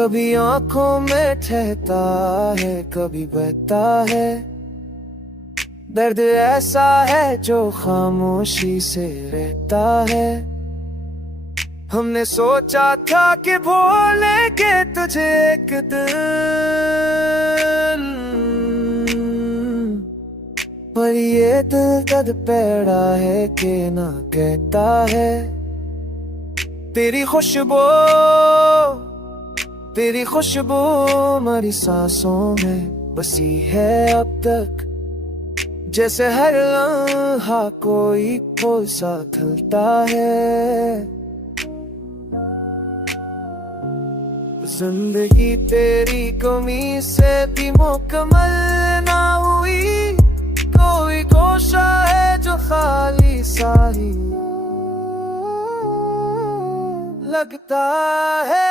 कभी आंखों में ठहता है, कभी बहता है। दर्द ऐसा है जो खामोशी से रहता है। हमने सोचा था कि भूलेंगे तुझे एक दिन, पर ये दिल कद पैड़ा है कि ना कहता है। तेरी खुशबू हमारी सांसों में बसी है अब तक। जैसे हर लम्हा कोई फूल सा खिलता है। जिंदगी तेरी कमी से भी मुकम्मल ना हुई। कोई गोशा है जो खाली सा ही लगता है।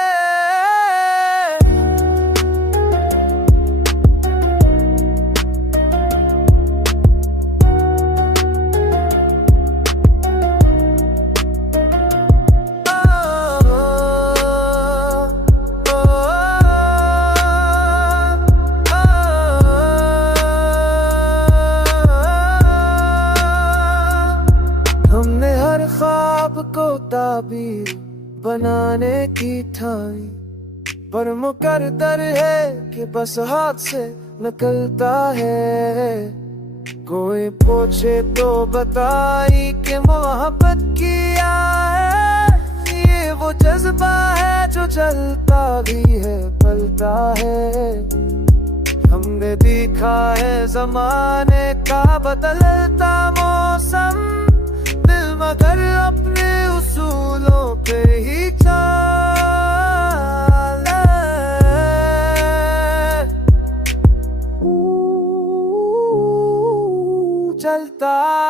हमने हर ख्वाब को ताबीर बनाने की ठानी, पर मुकद्दर है कि बस हाथ से निकलता है। कोई पूछे तो बताई कि मोहब्बत किया है। ये वो जज्बा है जो चलता भी है, पलता है। हमने देखा है जमाने का बदलता मौसम, दिल मगर अपने उसूलों पे ही चलता